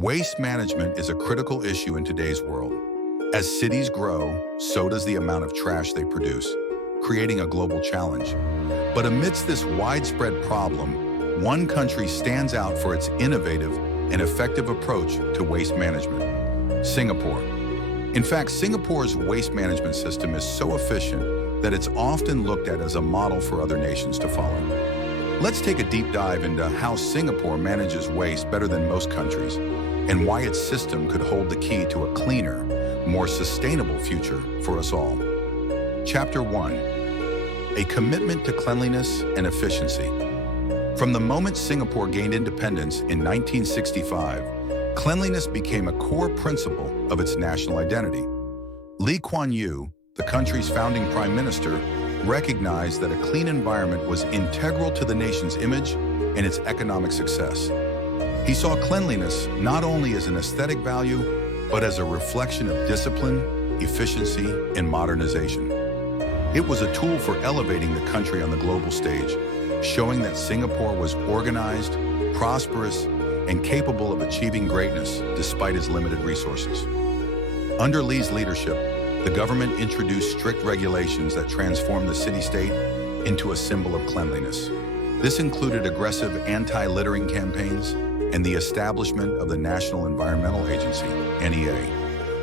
Waste management is a critical issue in today's world. As cities grow, so does the amount of trash they produce, creating a global challenge. But amidst this widespread problem, one country stands out for its innovative and effective approach to waste management: Singapore. In fact, Singapore's waste management system is so efficient that it's often looked at as a model for other nations to follow. Let's take a deep dive into how Singapore manages waste better than most countries, and why its system could hold the key to a cleaner, more sustainable future for us all. Chapter 1. A commitment to cleanliness and efficiency. From the moment Singapore gained independence in 1965, cleanliness became a core principle of its national identity. Lee Kuan Yew, the country's founding prime minister, recognized that a clean environment was integral to the nation's image and its economic success. He saw cleanliness not only as an aesthetic value, but as a reflection of discipline, efficiency, and modernization. It was a tool for elevating the country on the global stage, showing that Singapore was organized, prosperous, and capable of achieving greatness despite its limited resources. Under Lee's leadership, the government introduced strict regulations that transformed the city-state into a symbol of cleanliness. This included aggressive anti-littering campaigns and the establishment of the National Environmental Agency, NEA,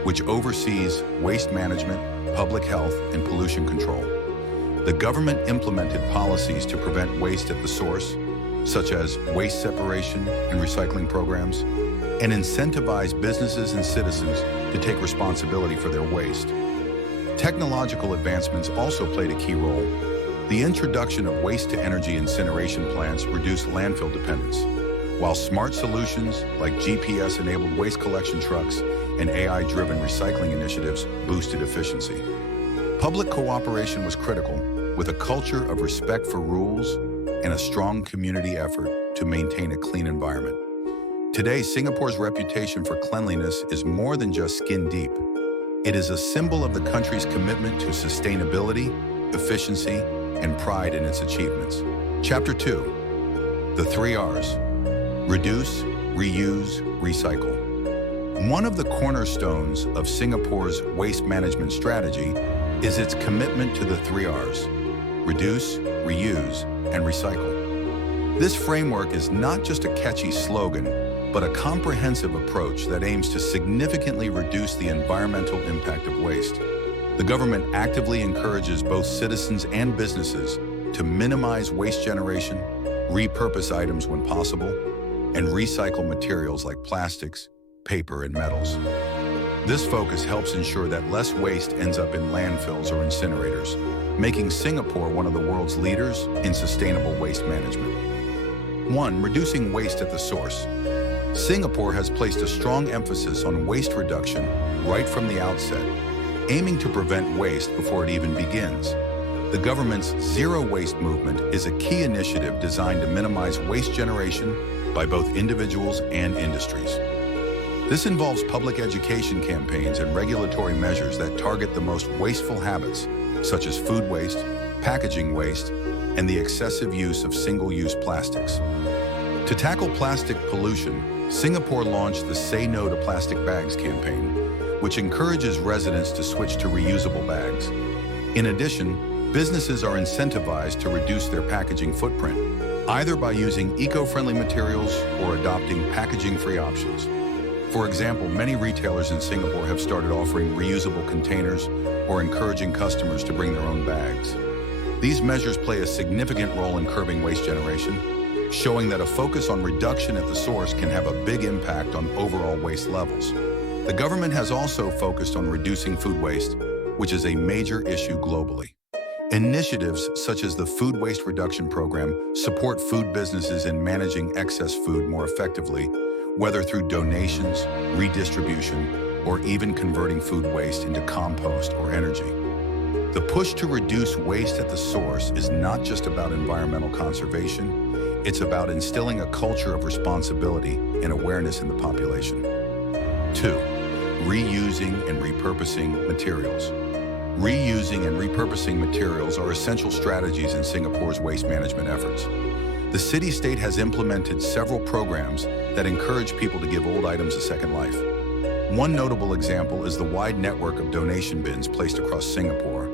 which oversees waste management, public health, and pollution control. The government implemented policies to prevent waste at the source, such as waste separation and recycling programs, and incentivized businesses and citizens to take responsibility for their waste. Technological advancements also played a key role. The introduction of waste-to-energy incineration plants reduced landfill dependence, while smart solutions like GPS-enabled waste collection trucks and AI-driven recycling initiatives boosted efficiency. Public cooperation was critical, with a culture of respect for rules and a strong community effort to maintain a clean environment. Today, Singapore's reputation for cleanliness is more than just skin deep. It is a symbol of the country's commitment to sustainability, efficiency, and pride in its achievements. Chapter 2. The 3 R's. Reduce, reuse, recycle. One of the cornerstones of Singapore's waste management strategy is its commitment to the 3 R's: reduce, reuse, and recycle. This framework is not just a catchy slogan, but a comprehensive approach that aims to significantly reduce the environmental impact of waste. The government actively encourages both citizens and businesses to minimize waste generation, repurpose items when possible, and recycle materials like plastics, paper, and metals. This focus helps ensure that less waste ends up in landfills or incinerators, making Singapore one of the world's leaders in sustainable waste management. 1. Reducing waste at the source. Singapore has placed a strong emphasis on waste reduction right from the outset, aiming to prevent waste before it even begins. The government's Zero Waste movement is a key initiative designed to minimize waste generation by both individuals and industries. This involves public education campaigns and regulatory measures that target the most wasteful habits, such as food waste, packaging waste, and the excessive use of single-use plastics. To tackle plastic pollution, Singapore launched the Say No to Plastic Bags campaign, which encourages residents to switch to reusable bags. In addition, businesses are incentivized to reduce their packaging footprint, either by using eco-friendly materials or adopting packaging-free options. For example, many retailers in Singapore have started offering reusable containers or encouraging customers to bring their own bags. These measures play a significant role in curbing waste generation, showing that a focus on reduction at the source can have a big impact on overall waste levels. The government has also focused on reducing food waste, which is a major issue globally. Initiatives such as the Food Waste Reduction Program support food businesses in managing excess food more effectively, whether through donations, redistribution, or even converting food waste into compost or energy. The push to reduce waste at the source is not just about environmental conservation, it's about instilling a culture of responsibility and awareness in the population. 2. Reusing and repurposing materials. Reusing and repurposing materials are essential strategies in Singapore's waste management efforts. The The city-state has implemented several programs that encourage people to give old items a second life. One notable example is the wide network of donation bins placed across Singapore,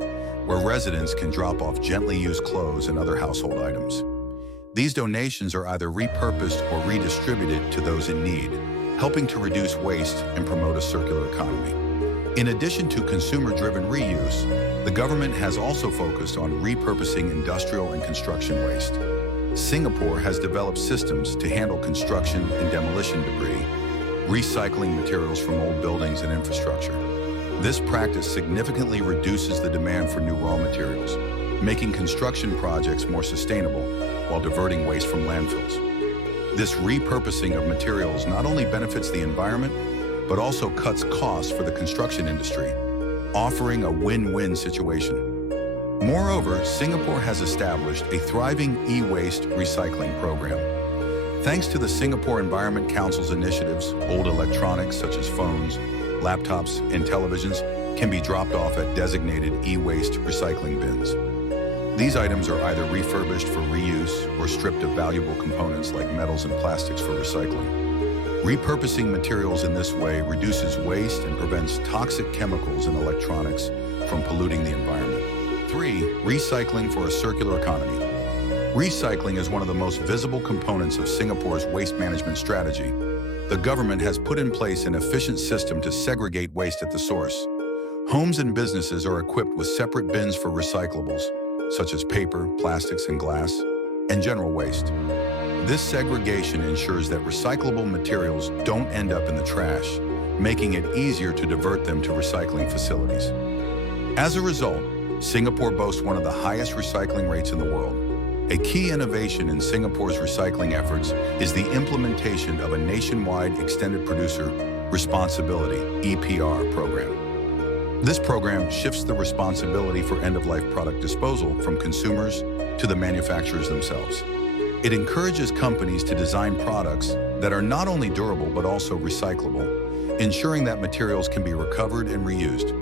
where residents can drop off gently used clothes and other household items. These donations are either repurposed or redistributed to those in need, helping to reduce waste and promote a circular economy. In addition to consumer-driven reuse, the government has also focused on repurposing industrial and construction waste. Singapore has developed systems to handle construction and demolition debris, recycling materials from old buildings and infrastructure. This practice significantly reduces the demand for new raw materials, making construction projects more sustainable while diverting waste from landfills. This repurposing of materials not only benefits the environment, but also cuts costs for the construction industry, offering a win-win situation. Moreover, Singapore has established a thriving e-waste recycling program. Thanks to the Singapore Environment Council's initiatives, old electronics such as phones, laptops, and televisions can be dropped off at designated e-waste recycling bins. These items are either refurbished for reuse or stripped of valuable components like metals and plastics for recycling. Repurposing materials in this way reduces waste and prevents toxic chemicals in electronics from polluting the environment. 3. Recycling for a circular economy. Recycling is one of the most visible components of Singapore's waste management strategy. The government has put in place an efficient system to segregate waste at the source. Homes and businesses are equipped with separate bins for recyclables, such as paper, plastics, and glass, and general waste. This segregation ensures that recyclable materials don't end up in the trash, making it easier to divert them to recycling facilities. As a result, Singapore boasts one of the highest recycling rates in the world. A key innovation in Singapore's recycling efforts is the implementation of a nationwide extended producer responsibility (EPR) program. This program shifts the responsibility for end-of-life product disposal from consumers to the manufacturers themselves. It encourages companies to design products that are not only durable but also recyclable, ensuring that materials can be recovered and reused.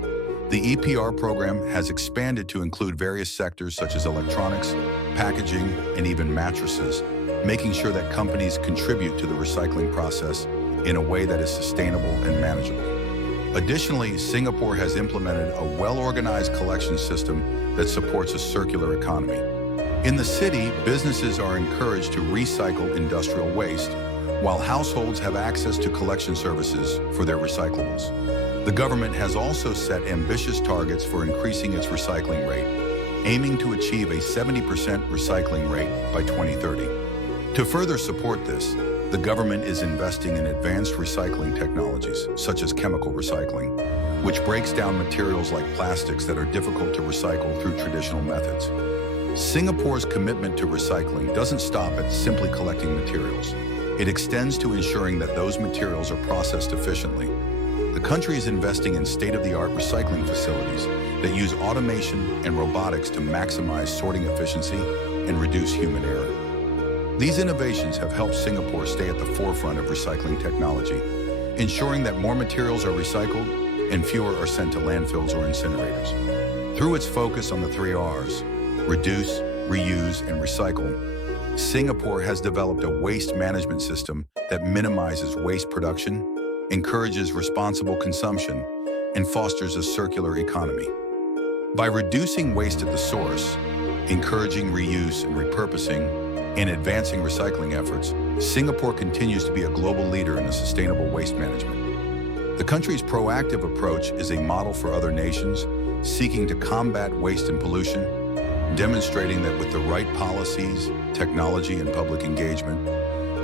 The EPR program has expanded to include various sectors such as electronics, packaging, and even mattresses, making sure that companies contribute to the recycling process in a way that is sustainable and manageable. Additionally, Singapore has implemented a well-organized collection system that supports a circular economy. In the city, businesses are encouraged to recycle industrial waste, while households have access to collection services for their recyclables. The government has also set ambitious targets for increasing its recycling rate, aiming to achieve a 70% recycling rate by 2030. To further support this, the government is investing in advanced recycling technologies, such as chemical recycling, which breaks down materials like plastics that are difficult to recycle through traditional methods. Singapore's commitment to recycling doesn't stop at simply collecting materials. It extends to ensuring that those materials are processed efficiently. The country is investing in state-of-the-art recycling facilities that use automation and robotics to maximize sorting efficiency and reduce human error. These innovations have helped Singapore stay at the forefront of recycling technology, ensuring that more materials are recycled and fewer are sent to landfills or incinerators. Through its focus on the 3 Rs, reduce, reuse, and recycle, Singapore has developed a waste management system that minimizes waste production, encourages responsible consumption, and fosters a circular economy. By reducing waste at the source, encouraging reuse and repurposing, and advancing recycling efforts, Singapore continues to be a global leader in sustainable waste management. The country's proactive approach is a model for other nations seeking to combat waste and pollution, demonstrating that with the right policies, technology, and public engagement,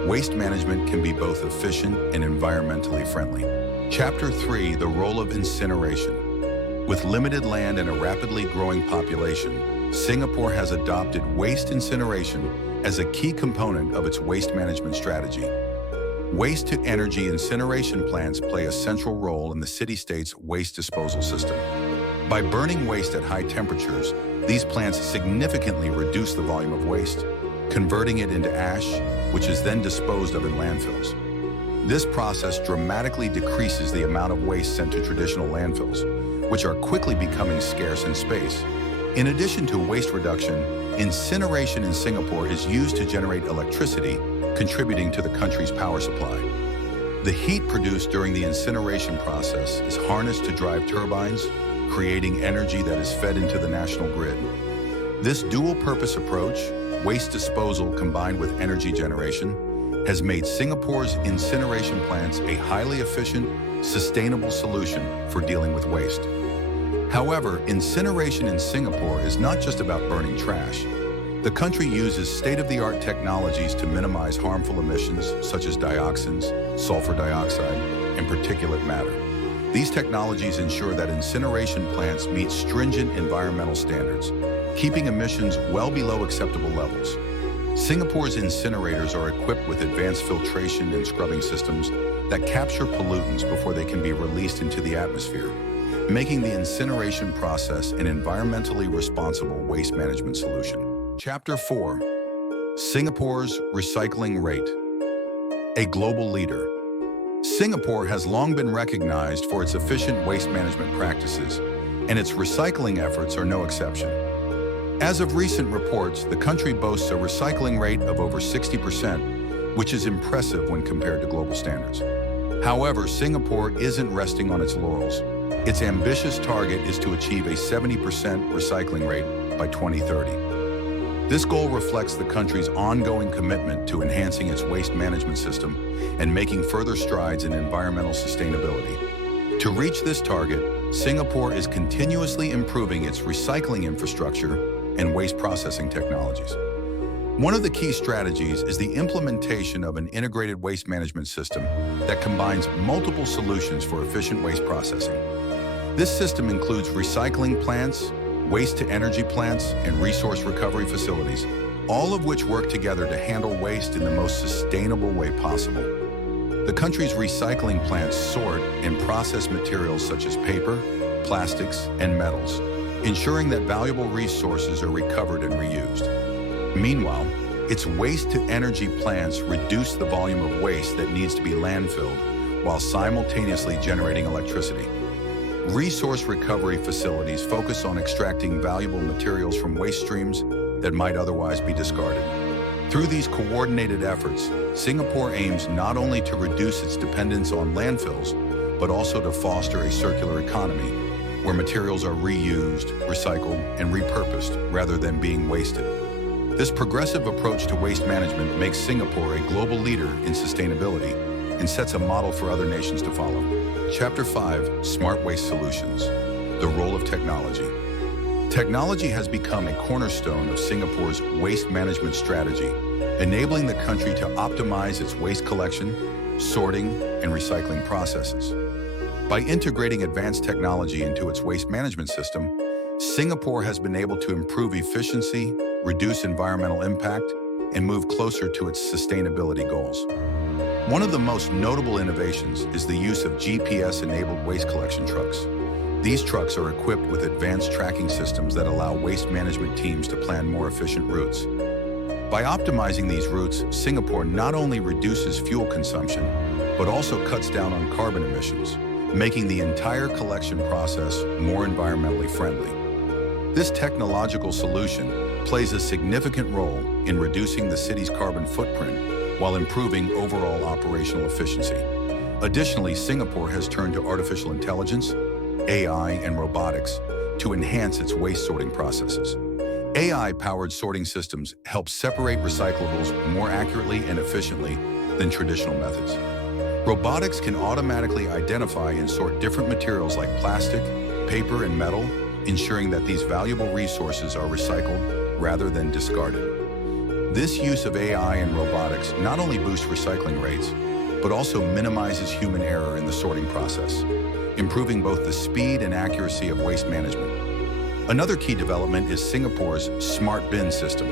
waste management can be both efficient and environmentally friendly. Chapter 3, the role of incineration. With limited land and a rapidly growing population, Singapore has adopted waste incineration as a key component of its waste management strategy. Waste-to-energy incineration plants play a central role in the city-state's waste disposal system. By burning waste at high temperatures, these plants significantly reduce the volume of waste, converting it into ash, which is then disposed of in landfills. This process dramatically decreases the amount of waste sent to traditional landfills, which are quickly becoming scarce in space. In addition to waste reduction, incineration in Singapore is used to generate electricity, contributing to the country's power supply. The heat produced during the incineration process is harnessed to drive turbines, creating energy that is fed into the national grid. This dual-purpose approach, waste disposal combined with energy generation, has made Singapore's incineration plants a highly efficient, sustainable solution for dealing with waste. However, incineration in Singapore is not just about burning trash. The country uses state-of-the-art technologies to minimize harmful emissions such as dioxins, sulfur dioxide, and particulate matter. These technologies ensure that incineration plants meet stringent environmental standards, keeping emissions well below acceptable levels. Singapore's incinerators are equipped with advanced filtration and scrubbing systems that capture pollutants before they can be released into the atmosphere, making the incineration process an environmentally responsible waste management solution. Chapter 4. Singapore's Recycling Rate. A global leader. Singapore has long been recognized for its efficient waste management practices, and its recycling efforts are no exception. As of recent reports, the country boasts a recycling rate of over 60%, which is impressive when compared to global standards. However, Singapore isn't resting on its laurels. Its ambitious target is to achieve a 70% recycling rate by 2030. This goal reflects the country's ongoing commitment to enhancing its waste management system and making further strides in environmental sustainability. To reach this target, Singapore is continuously improving its recycling infrastructure and waste processing technologies. One of the key strategies is the implementation of an integrated waste management system that combines multiple solutions for efficient waste processing. This system includes recycling plants, waste-to-energy plants, and resource recovery facilities, all of which work together to handle waste in the most sustainable way possible. The country's recycling plants sort and process materials such as paper, plastics, and metals, ensuring that valuable resources are recovered and reused. Meanwhile, its waste-to-energy plants reduce the volume of waste that needs to be landfilled while simultaneously generating electricity. Resource recovery facilities focus on extracting valuable materials from waste streams that might otherwise be discarded. Through these coordinated efforts, Singapore aims not only to reduce its dependence on landfills, but also to foster a circular economy where materials are reused, recycled, and repurposed rather than being wasted. This progressive approach to waste management makes Singapore a global leader in sustainability and sets a model for other nations to follow. Chapter 5. Smart Waste Solutions. The Role of Technology. Technology has become a cornerstone of Singapore's waste management strategy, enabling the country to optimize its waste collection, sorting, and recycling processes. By integrating advanced technology into its waste management system, Singapore has been able to improve efficiency, reduce environmental impact, and move closer to its sustainability goals. One of the most notable innovations is the use of GPS-enabled waste collection trucks. These trucks are equipped with advanced tracking systems that allow waste management teams to plan more efficient routes. By optimizing these routes, Singapore not only reduces fuel consumption, but also cuts down on carbon emissions, making the entire collection process more environmentally friendly. This technological solution plays a significant role in reducing the city's carbon footprint while improving overall operational efficiency. Additionally, Singapore has turned to artificial intelligence, AI, and robotics to enhance its waste sorting processes. AI-powered sorting systems help separate recyclables more accurately and efficiently than traditional methods. Robotics can automatically identify and sort different materials like plastic, paper, and metal, ensuring that these valuable resources are recycled rather than discarded. This use of AI and robotics not only boosts recycling rates, but also minimizes human error in the sorting process, improving both the speed and accuracy of waste management. Another key development is Singapore's smart bin system.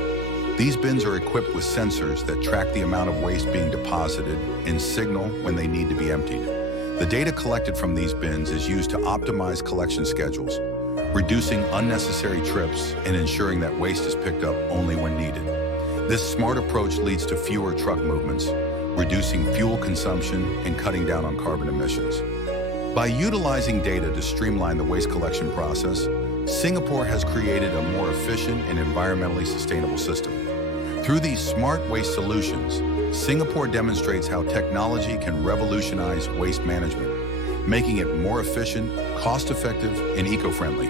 These bins are equipped with sensors that track the amount of waste being deposited and signal when they need to be emptied. The data collected from these bins is used to optimize collection schedules, reducing unnecessary trips and ensuring that waste is picked up only when needed. This smart approach leads to fewer truck movements, reducing fuel consumption and cutting down on carbon emissions. By utilizing data to streamline the waste collection process, Singapore has created a more efficient and environmentally sustainable system. Through these smart waste solutions, Singapore demonstrates how technology can revolutionize waste management, making it more efficient, cost-effective, and eco-friendly.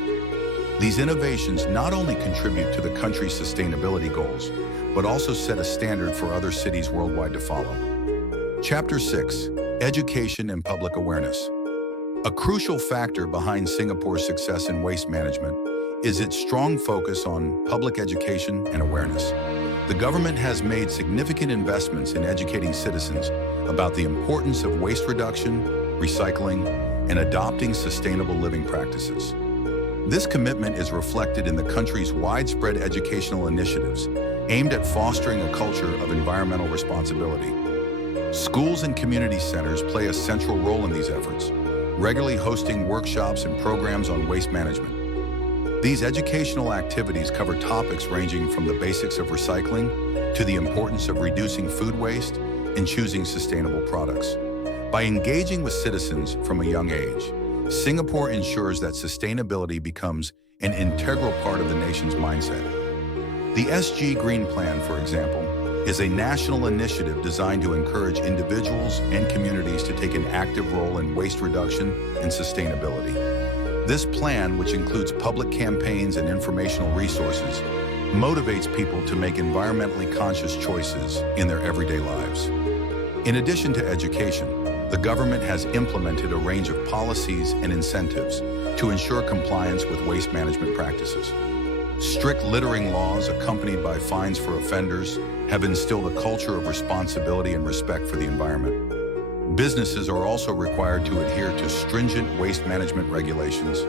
These innovations not only contribute to the country's sustainability goals, but also set a standard for other cities worldwide to follow. Chapter 6: Education and Public Awareness. A crucial factor behind Singapore's success in waste management is its strong focus on public education and awareness. The government has made significant investments in educating citizens about the importance of waste reduction, recycling, and adopting sustainable living practices. This commitment is reflected in the country's widespread educational initiatives aimed at fostering a culture of environmental responsibility. Schools and community centers play a central role in these efforts, regularly hosting workshops and programs on waste management. These educational activities cover topics ranging from the basics of recycling to the importance of reducing food waste and choosing sustainable products. By engaging with citizens from a young age, Singapore ensures that sustainability becomes an integral part of the nation's mindset. The SG Green Plan, for example, is a national initiative designed to encourage individuals and communities to take an active role in waste reduction and sustainability. This plan, which includes public campaigns and informational resources, motivates people to make environmentally conscious choices in their everyday lives. In addition to education, the government has implemented a range of policies and incentives to ensure compliance with waste management practices. Strict littering laws, accompanied by fines for offenders, have instilled a culture of responsibility and respect for the environment. Businesses are also required to adhere to stringent waste management regulations,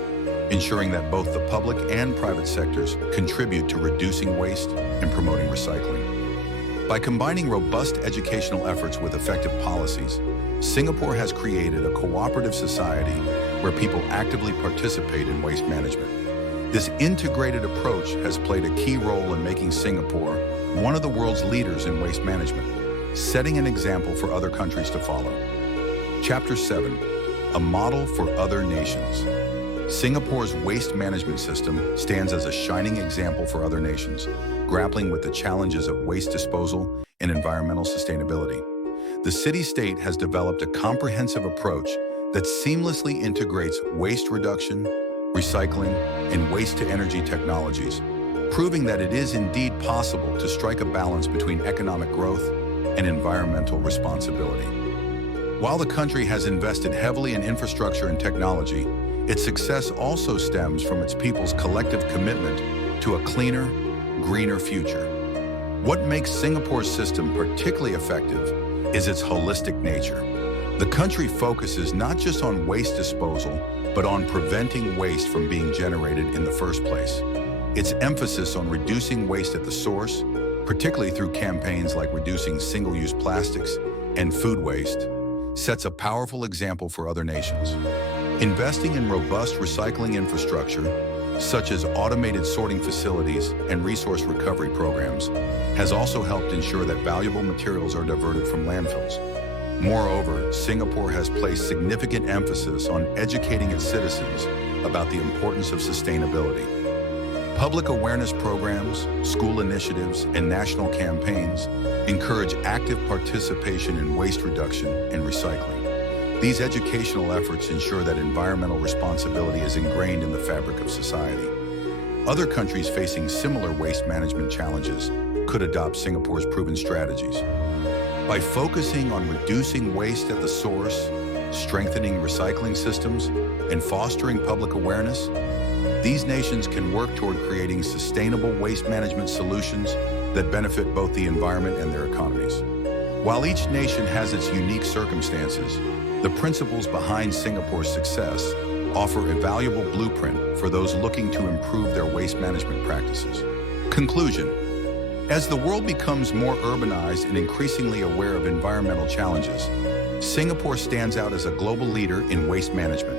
ensuring that both the public and private sectors contribute to reducing waste and promoting recycling. By combining robust educational efforts with effective policies, Singapore has created a cooperative society where people actively participate in waste management. This integrated approach has played a key role in making Singapore one of the world's leaders in waste management, setting an example for other countries to follow. Chapter 7: A Model for Other Nations. Singapore's waste management system stands as a shining example for other nations, grappling with the challenges of waste disposal and environmental sustainability. The city-state has developed a comprehensive approach that seamlessly integrates waste reduction, recycling, and waste-to-energy technologies, proving that it is indeed possible to strike a balance between economic growth and environmental responsibility. While the country has invested heavily in infrastructure and technology, its success also stems from its people's collective commitment to a cleaner, greener future. What makes Singapore's system particularly effective is its holistic nature. The country focuses not just on waste disposal, but on preventing waste from being generated in the first place. Its emphasis on reducing waste at the source, particularly through campaigns like reducing single-use plastics and food waste, sets a powerful example for other nations. Investing in robust recycling infrastructure, such as automated sorting facilities and resource recovery programs, has also helped ensure that valuable materials are diverted from landfills. Moreover, Singapore has placed significant emphasis on educating its citizens about the importance of sustainability. Public awareness programs, school initiatives, and national campaigns encourage active participation in waste reduction and recycling. These educational efforts ensure that environmental responsibility is ingrained in the fabric of society. Other countries facing similar waste management challenges could adopt Singapore's proven strategies. By focusing on reducing waste at the source, strengthening recycling systems, and fostering public awareness, these nations can work toward creating sustainable waste management solutions that benefit both the environment and their economies. While each nation has its unique circumstances, the principles behind Singapore's success offer a valuable blueprint for those looking to improve their waste management practices. Conclusion: as the world becomes more urbanized and increasingly aware of environmental challenges, Singapore stands out as a global leader in waste management.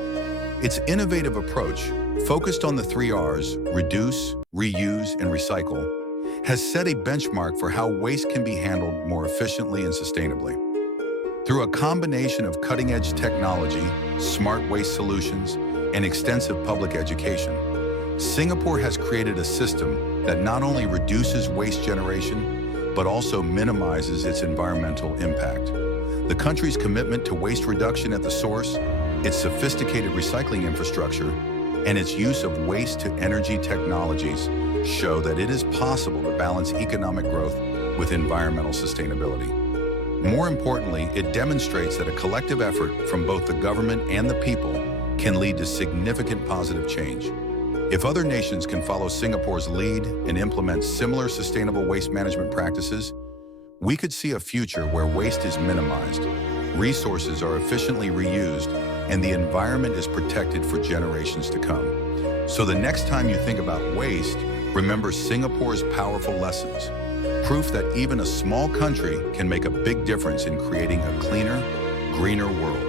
Its innovative approach, focused on the 3 R's, reduce, reuse, and recycle, has set a benchmark for how waste can be handled more efficiently and sustainably. Through a combination of cutting-edge technology, smart waste solutions, and extensive public education, Singapore has created a system that not only reduces waste generation, but also minimizes its environmental impact. The country's commitment to waste reduction at the source, its sophisticated recycling infrastructure, and its use of waste-to-energy technologies show that it is possible to balance economic growth with environmental sustainability. More importantly, it demonstrates that a collective effort from both the government and the people can lead to significant positive change. If other nations can follow Singapore's lead and implement similar sustainable waste management practices, we could see a future where waste is minimized, resources are efficiently reused, and the environment is protected for generations to come. So the next time you think about waste, remember Singapore's powerful lessons. Proof that even a small country can make a big difference in creating a cleaner, greener world.